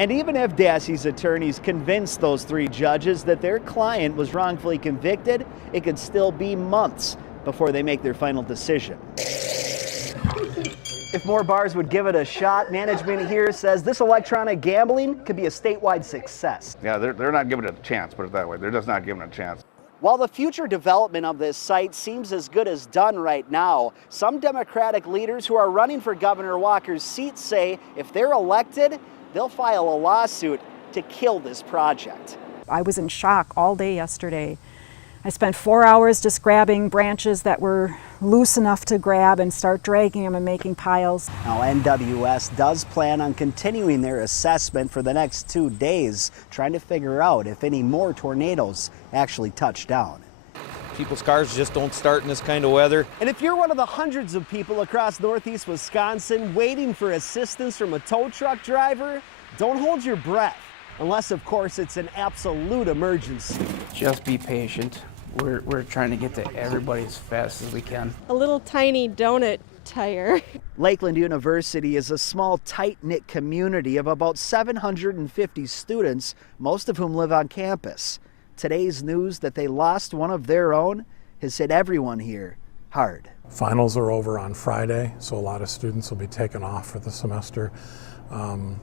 And even if Dassey's attorneys convinced those three judges that their client was wrongfully convicted, it could still be months before they make their final decision. If more bars would give it a shot, management here says this electronic gambling could be a statewide success. Yeah, they're not giving it a chance, put it that way. They're just not giving it a chance. While the future development of this site seems as good as done right now, some Democratic leaders who are running for Governor Walker's seat say if they're elected, they'll file a lawsuit to kill this project. I was in shock all day yesterday. I spent 4 hours just grabbing branches that were loose enough to grab and start dragging them and making piles. Now, NWS does plan on continuing their assessment for the next 2 days, trying to figure out if any more tornadoes actually touch down. People's cars just don't start in this kind of weather. And if you're one of the hundreds of people across northeast Wisconsin waiting for assistance from a tow truck driver, don't hold your breath, unless, of course, it's an absolute emergency. Just be patient. We're trying to get to everybody as fast as we can. A little tiny donut tire. Lakeland University is a small, tight-knit community of about 750 students, most of whom live on campus. Today's news that they lost one of their own has hit everyone here hard. Finals are over on Friday, so a lot of students will be taken off for the semester. We're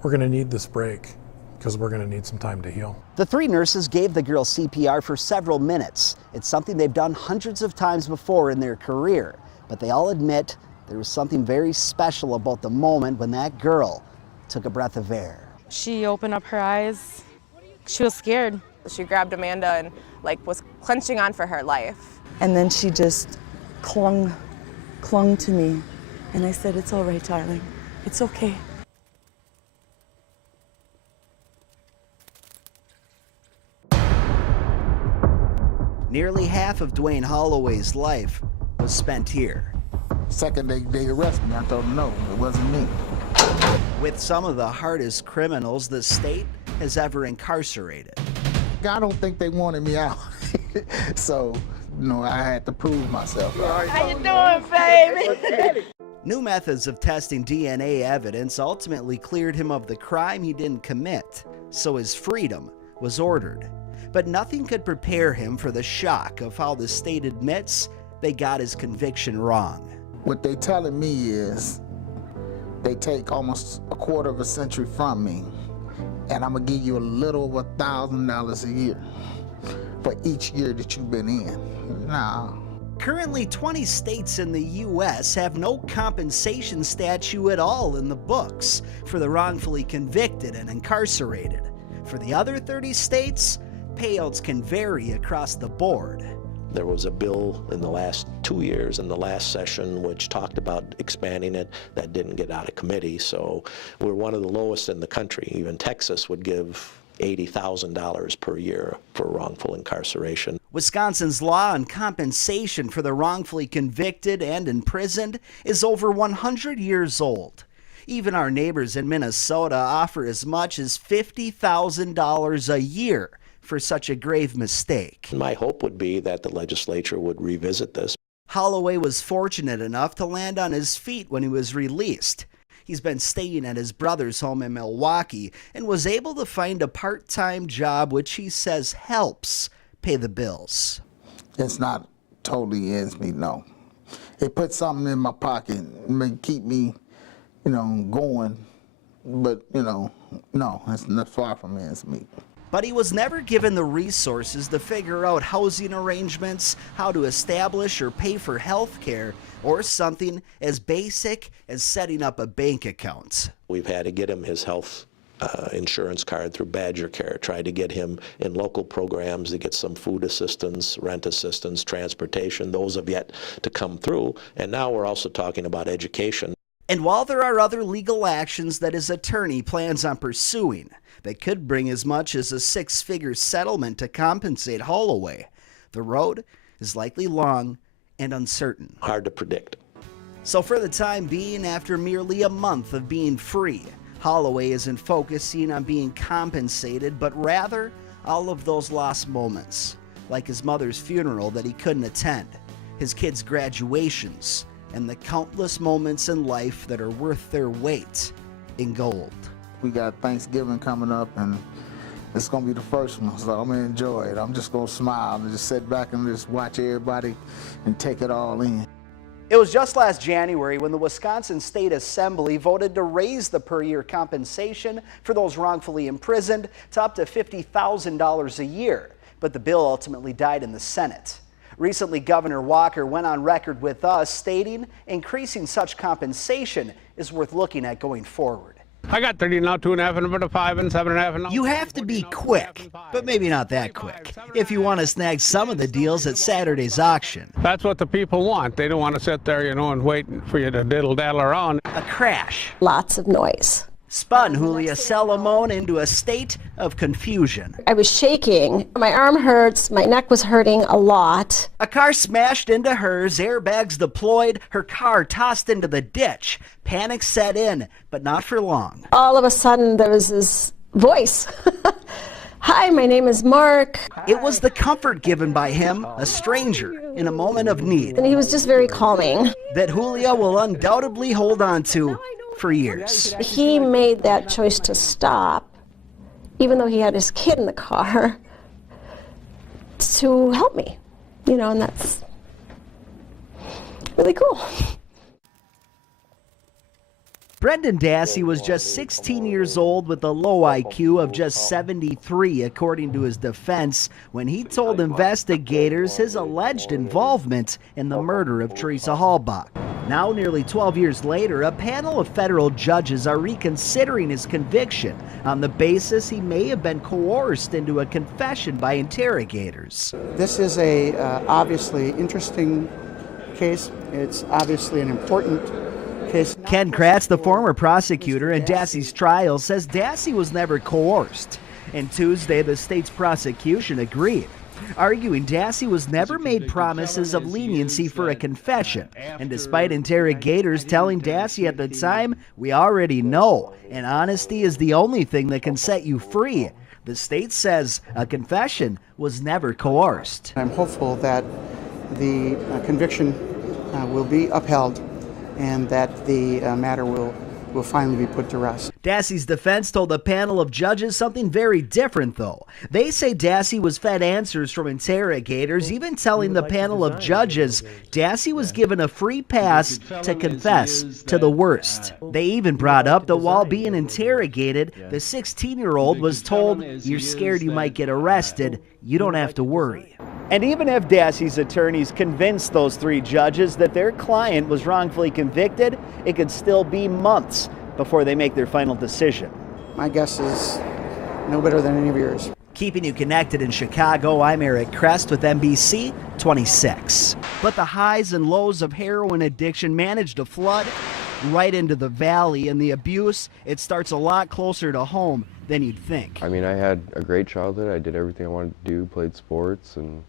going to need this break because we're going to need some time to heal. The three nurses gave the girl CPR for several minutes. It's something they've done hundreds of times before in their career, but they all admit there was something very special about the moment when that girl took a breath of air. She opened up her eyes. She was scared. She grabbed Amanda and was clenching on for her life. And then she just clung to me. And I said, "It's all right, darling. It's okay." Nearly half of Dwayne Holloway's life was spent here. Second they arrested me, I told them no, it wasn't me. With some of the hardest criminals the state has ever incarcerated. I don't think they wanted me out. So, I had to prove myself. How you doing, baby? New methods of testing DNA evidence ultimately cleared him of the crime he didn't commit, so his freedom was ordered. But nothing could prepare him for the shock of how the state admits they got his conviction wrong. What they telling me is they take almost a quarter of a century from me, and I'm gonna give you a little over $1,000 a year for each year that you've been in. Nah. Currently, 20 states in the U.S. have no compensation statute at all in the books for the wrongfully convicted and incarcerated. For the other 30 states, payouts can vary across the board. There was a bill in the last 2 years in the last session which talked about expanding it. That didn't get out of committee, so we're one of the lowest in the country. Even Texas would give $80,000 per year for wrongful incarceration. Wisconsin's law on compensation for the wrongfully convicted and imprisoned is over 100 years old. Even our neighbors in Minnesota offer as much as $50,000 a year for such a grave mistake. My hope would be that the legislature would revisit this. Holloway was fortunate enough to land on his feet when he was released. He's been staying at his brother's home in Milwaukee and was able to find a part-time job which he says helps pay the bills. It's not totally ends me, no. It puts something in my pocket, may keep me, going, but, no, it's not far from ends meet. But he was never given the resources to figure out housing arrangements, how to establish or pay for health care, or something as basic as setting up a bank account. We've had to get him his health insurance card through Badger Care, tried to get him in local programs to get some food assistance, rent assistance, transportation. Those have yet to come through. And now we're also talking about education. And while there are other legal actions that his attorney plans on pursuing that could bring as much as a six-figure settlement to compensate Holloway, the road is likely long and uncertain. Hard to predict. So for the time being, after merely a month of being free, Holloway isn't focusing on being compensated, but rather all of those lost moments, like his mother's funeral that he couldn't attend, his kids' graduations, and the countless moments in life that are worth their weight in gold. We got Thanksgiving coming up, and it's gonna be the first one, so I'm gonna enjoy it. I'm just gonna smile and just sit back and just watch everybody and take it all in. It was just last January when the Wisconsin State Assembly voted to raise the per-year compensation for those wrongfully imprisoned to up to $50,000 a year. But the bill ultimately died in the Senate. Recently, Governor Walker went on record with us stating increasing such compensation is worth looking at going forward. I got 30 now, 2.5, and about a 5 and 7.5. And You have to be quick, but maybe not that quick, if you want to snag some of the deals at Saturday's auction. That's what the people want. They don't want to sit there, and wait for you to diddle-daddle around. A crash Lots of noise. spun Julia Salomon into a state of confusion. I was shaking. My arm hurts. My neck was hurting a lot. A car smashed into hers, airbags deployed, her car tossed into the ditch. Panic set in, but not for long. All of a sudden, there was this voice. Hi, my name is Mark. It was the comfort given by him, a stranger, in a moment of need. And he was just very calming. That Julia will undoubtedly hold on to for years. He made that choice to stop, even though he had his kid in the car, to help me, and that's really cool. Brendan Dassey was just 16 years old with a low IQ of just 73, according to his defense, when he told investigators his alleged involvement in the murder of Teresa Halbach. Now, nearly 12 years later, a panel of federal judges are reconsidering his conviction on the basis he may have been coerced into a confession by interrogators. This is a obviously interesting case. It's obviously an important case. Ken Kratz, the former prosecutor in Dassey's trial, says Dassey was never coerced. And Tuesday, the state's prosecution agreed, arguing Dassey was never made promises of leniency for a confession. And despite interrogators telling Dassey at the time, we already know, and honesty is the only thing that can set you free, the state says a confession was never coerced. I'm hopeful that the conviction will be upheld and that the matter will finally be put to rest. Dassey's defense told a panel of judges something very different, though. They say Dassey was fed answers from interrogators, even telling the panel of judges Dassey was given a free pass to confess to the worst. They even brought up that while being interrogated, the 16-year-old was told, "You're scared you might get arrested. You don't have to worry." And even if Dassey's attorneys convinced those three judges that their client was wrongfully convicted, it could still be months before they make their final decision. My guess is no better than any of yours. Keeping you connected in Chicago, I'm Eric Crest with NBC 26. But the highs and lows of heroin addiction managed to flood right into the valley, and the abuse, it starts a lot closer to home than you'd think. I mean, I had a great childhood. I did everything I wanted to do, played sports and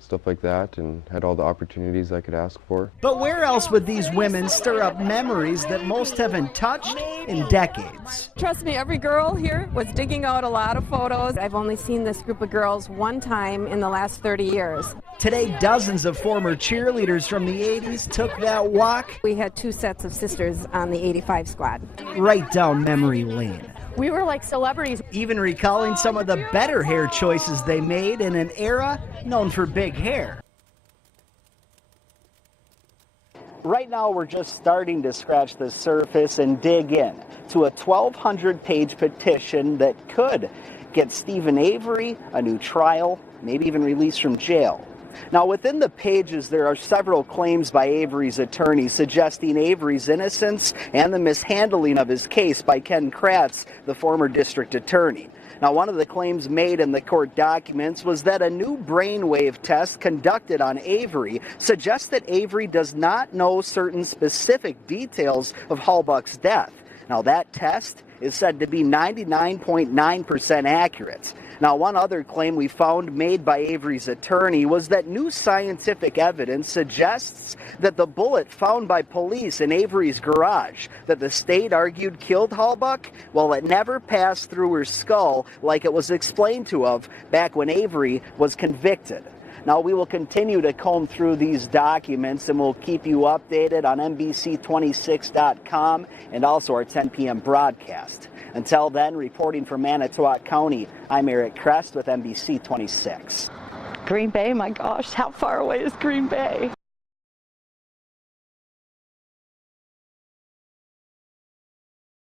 stuff like that, and had all the opportunities I could ask for. But where else would these women stir up memories that most haven't touched in decades? Trust me, every girl here was digging out a lot of photos. I've only seen this group of girls one time in the last 30 years. Today, dozens of former cheerleaders from the 80s took that walk. We had two sets of sisters on the 85 squad. Right down memory lane. We were like celebrities. Even recalling some of the better hair choices they made in an era known for big hair. Right now, we're just starting to scratch the surface and dig in to a 1,200-page petition that could get Stephen Avery a new trial, maybe even released from jail. Now, within the pages, there are several claims by Avery's attorney suggesting Avery's innocence and the mishandling of his case by Ken Kratz, the former district attorney. Now, one of the claims made in the court documents was that a new brainwave test conducted on Avery suggests that Avery does not know certain specific details of Halbach's death. Now, that test is said to be 99.9% accurate. Now, one other claim we found made by Avery's attorney was that new scientific evidence suggests that the bullet found by police in Avery's garage that the state argued killed Halbach, well, it never passed through her skull like it was explained to of back when Avery was convicted. Now, we will continue to comb through these documents, and we'll keep you updated on NBC26.com and also our 10 p.m. broadcast. Until then, reporting from Manitowoc County, I'm Eric Crest with NBC 26. Green Bay, my gosh, how far away is Green Bay?